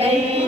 Amen.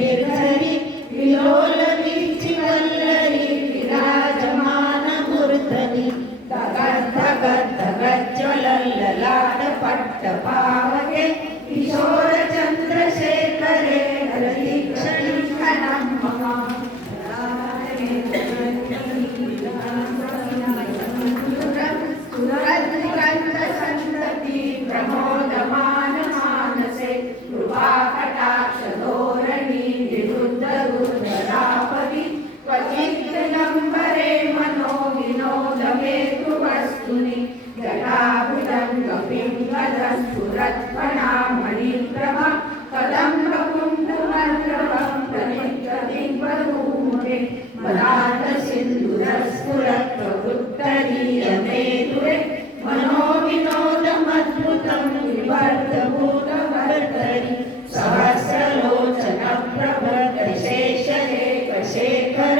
धगद्धगद्धगज्ज्वलल्ललाटपट्टपावके किशोरचन्द्रशेखरे हरदीक्षणं Durga ಪದಾರ್ಥ ಸಿಂಧುರ ಸ್ಫುರತ್ವ ಉತ್ತರೀಯ ಮೇದುರೆ ಮನೋವಿನೋದ ಮದ್ಭುತ ವಿವರ್ಧಭೂತ ಭರತರಿ, ಸಹಸ್ರಲೋಚನ ಪ್ರಭತ ಶೇಷರೇಖ ಶೇಖರ,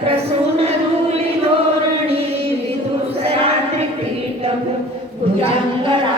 ಪ್ರಸೂನ ಧೂಳಿ ಧೋರಣಿ ವಿದೂಸರಾತ್ರಿ ಪೀಠ ಭುಜಂಗರಾ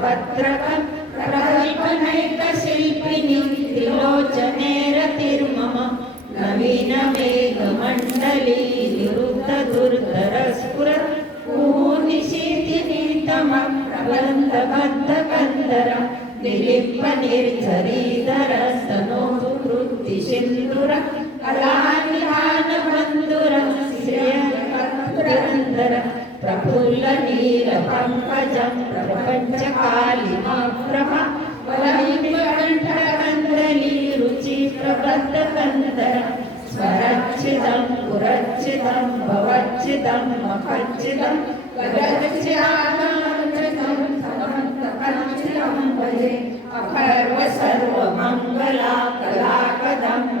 कुचाग्रचित्रपत्रक प्रकल्पनैकशिल्पिनि त्रिलोचनेरतिर्मम नवीन मेघमण्डली निरुद्धदुर्धरस्फुरत् निशीतिनीतमं प्रबन्धबद्धकन्दर निलिम्ब निर्झरीधर स्तनोतु वृत्तिसिन्दुर अलानिहानबन्धुर श्रियकन्दर प्रफुल्ल नीलपङ्कजं प्रपञ्चकालिमाप्रभ वलैकण्ठकन्दली रुचि प्रबद्धकन्दर स्वरच्छिदं पुरच्छिदं भवच्छिदं मखच्छिदं गगच्छिदानन्दं समन्तकच्छिदं भजे अखर्व सर्वमङ्गला कला कदम्ब